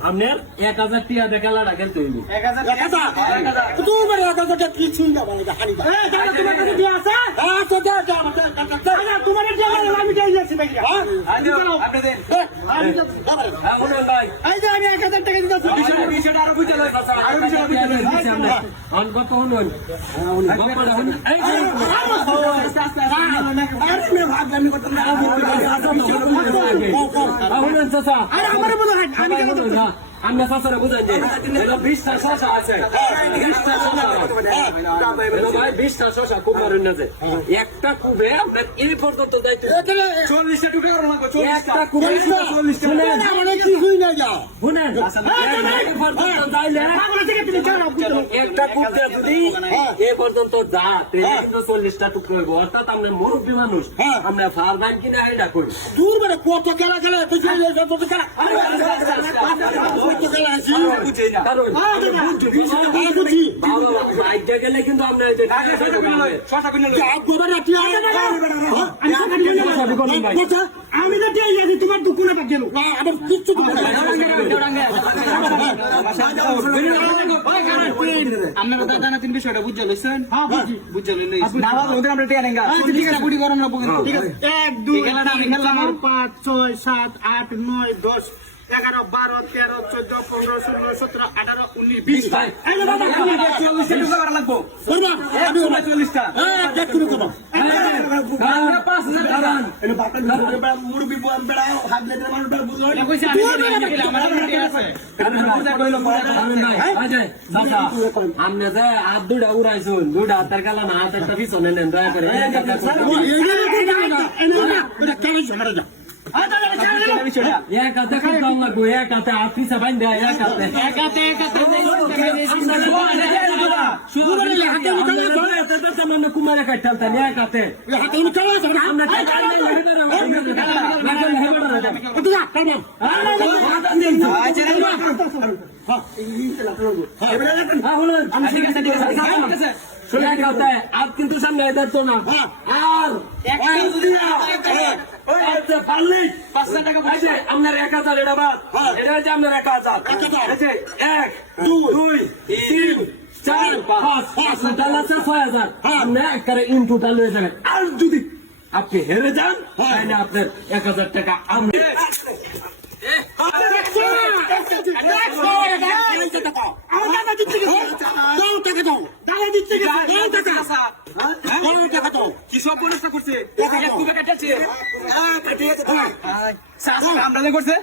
আপনার 1000 টাকা দিয়ে খেলাটা খেলতে হইব। 1000 তোমার 1000 কি ছুঁই না বলে হানি দাও তোমার কাছে দিয়ে আছে আচ্ছা যা যা তোমার দিয়ে আমি দিয়ে যাচ্ছি ভাই আপনি দেন আমি বলুন ভাই এই যে আমি 1000 টাকা দিতেছি বিষয়টা আরো বুঝে লই আরো বিষয়টা বুঝে লই আমরা অন কত হন এই যে আরে মে ভাগ আমি করতাম না আহুন চাচা আরে আমারে বলো আমি কেন না আমরা চাচারে বুঝাই যে 20টা শশা আছে 20টা শশা ভাই 20টা শশা খুব মারেন না যে একটা কুবে আপনার এই পর্যন্ত যাইতে 40টা টুকরা করো না 40টা কুবে 40টা শুনেন মানে কি হই না যাও শুনেন এই পর্যন্ত যাইলে একটা কুবে যদি এই পর্যন্ত যা তাহলে 40টা টুকরা হইব অর্থাৎ আমরা মুরব্বী মানুষ আমরা ফারমান কিনে আইডা করি দূর বেরে কত খেলা খেলে তো কত খেলা গেলে কিন্তু আমরা আমি তোমার দুঃখ না গেল আমার কিচ্ছু আপনারা দাদা না তিন বিষয়টা বুঝে লইছেন বুঝে লইলে ঠিক আছে 1 2 3 4 5 6 7 8 9 10 11 12 13 14 15 16 17 18 19 20 ভাই লাগবো আমি 40টা দেখতে দেবো মুরবি বেড়া হাত লেগে মানুষটা বুঝলো আপনি যে হাত দুটা উড়াইছুন দুটা হাতের কালা না হাতের পিছনে নেন দয়া করে এক হাতে খাইতাম লাগবো এক হাতে হাত পিছা বাইন দেয় এক হাতে কুমারে কাটতাম এক হাতে আর কিন্তু সামনে দেখতো না আর পারলে 500 টাকা পয়সা আপনার 1000 এটা বাদ এটা হচ্ছে আপনার 1000 1 2 3 4 5 টোটাল আছে 6000 আপনি একবারে ইন টোটাল হয়ে যাবে আর যদি আপনি হেরে যান তাহলে আপনার 1000 টাকা আমি কি সব পরিষ্কার করছে আমরা করছে